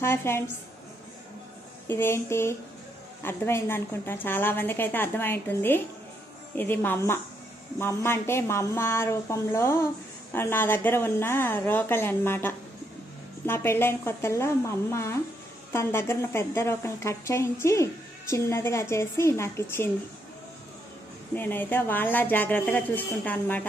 Hi friends. ఇదేంటి? అర్థమైంది అనుకుంటా. చాలా మందికి అయితే అర్థమై ఉంటుంది ఇది మా అమ్మ. మా అమ్మ అంటే మా అమ్మ రూపంలో నా దగ్గర ఉన్న రోకలి అన్నమాట. నా పెళ్ళైన కొత్తల్లో మా అమ్మ తన దగ్గర ఉన్న పెద్ద రోకల్ని కట్ చేయించి చిన్నదిగా చేసి నాకు ఇచ్చింది. నేనైతే వాళ్ళ జాగ్రత్తగా చూసుకుంటాను అనమాట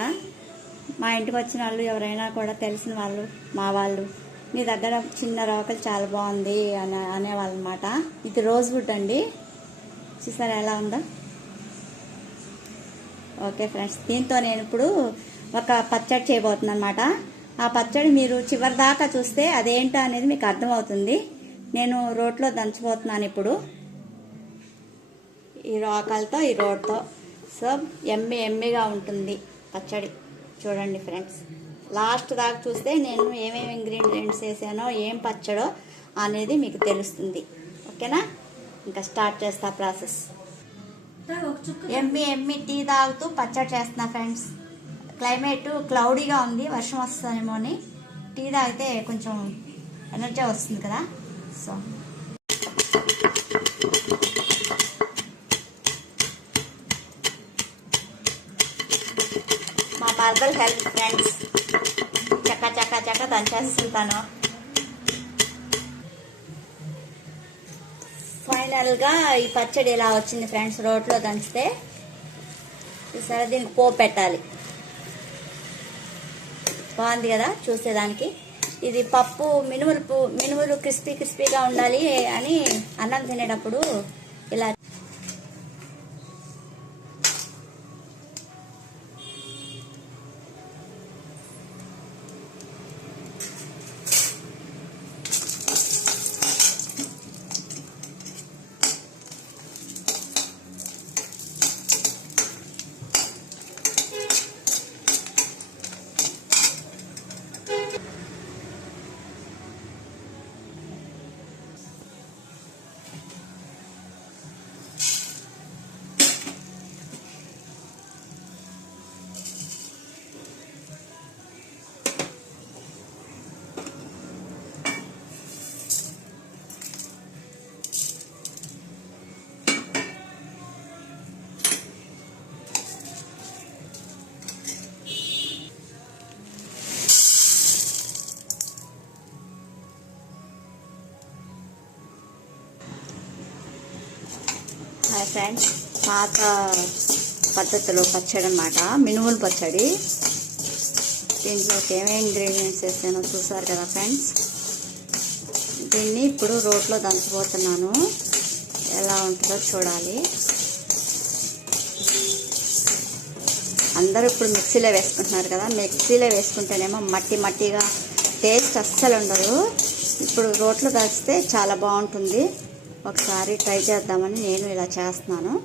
మా ఇంటికి వచ్చిన వాళ్ళు ఎవరైనా కూడా తెలిసిన వాళ్ళు మా వాళ్ళు. మీ దగ్గర చిన్న రోకలు చాలా బాగుంది అని అనేవాళ్ళు అనమాట ఇది రోజ్ వుడ్ అండి. చూసారా ఎలా ఉందో? ఓకే ఫ్రెండ్స్ దీంతో నేను ఇప్పుడు ఒక పచ్చడి చేయబోతున్నాను అనమాట ఆ పచ్చడి మీరు చివరి దాకా చూస్తే అదేంటో అనేది మీకు అర్థమవుతుంది. నేను రోట్లో దంచబోతున్నాను ఇప్పుడు. ఈ రోకలతో ఈ రోడ్తో. సో ఎమ్మి ఎమ్మిగా ఉంటుంది పచ్చడి. చూడండి ఫ్రెండ్స్. లాస్ట్ దాకా చూస్తే నేను ఏమేమి ఇంగ్రీడియంట్స్ వేసానో ఏం పచ్చడో అనేది మీకు తెలుస్తుంది. ఓకేనా? ఇంకా స్టార్ట్ చేస్తా ప్రాసెస్ ఎమ్మి ఎమ్మి టీ తాగుతూ పచ్చడి చేస్తున్నా ఫ్రెండ్స్ క్లైమేట్ క్లౌడీగా ఉంది వర్షం వస్తుందేమో అని. టీ తాగితే కొంచెం ఎనర్జీ వస్తుంది కదా. సో మా పర్దల్ హెల్త్ ఫ్రెండ్స్ చక్క చక్క చక్క దంచేస్తుంటాను ఫైనల్గా ఈ పచ్చడి ఇలా వచ్చింది ఫ్రెండ్స్ రోట్లో దంచితే సరే దీనికి పోపు పెట్టాలి. బాగుంది కదా చూసేదానికి. ఇది పప్పు మినుములు మినుములు క్రిస్పీ క్రిస్పీగా ఉండాలి అని అన్నం తినేటప్పుడు ఇలా ఫ్రెండ్స్ పాత పద్ధతిలో పచ్చడి అనమాట మినుముల పచ్చడి. దీంట్లోకి ఏమేమి ఇంగ్రీడియంట్స్ వేసానో చూసారు కదా ఫ్రెండ్స్? దీన్ని ఇప్పుడు రోట్లో దంచబోతున్నాను ఎలా ఉంటుందో చూడాలి. అందరూ ఇప్పుడు మిక్సీలో వేసుకుంటున్నారు కదా మిక్సీలో వేసుకుంటేనేమో మట్టి మట్టిగా టేస్ట్ అస్సలు ఉండదు. ఇప్పుడు రోట్లో దాచితే చాలా బాగుంటుంది. ఒకసారి ట్రై చేద్దామని నేను ఇలా చేస్తున్నాను.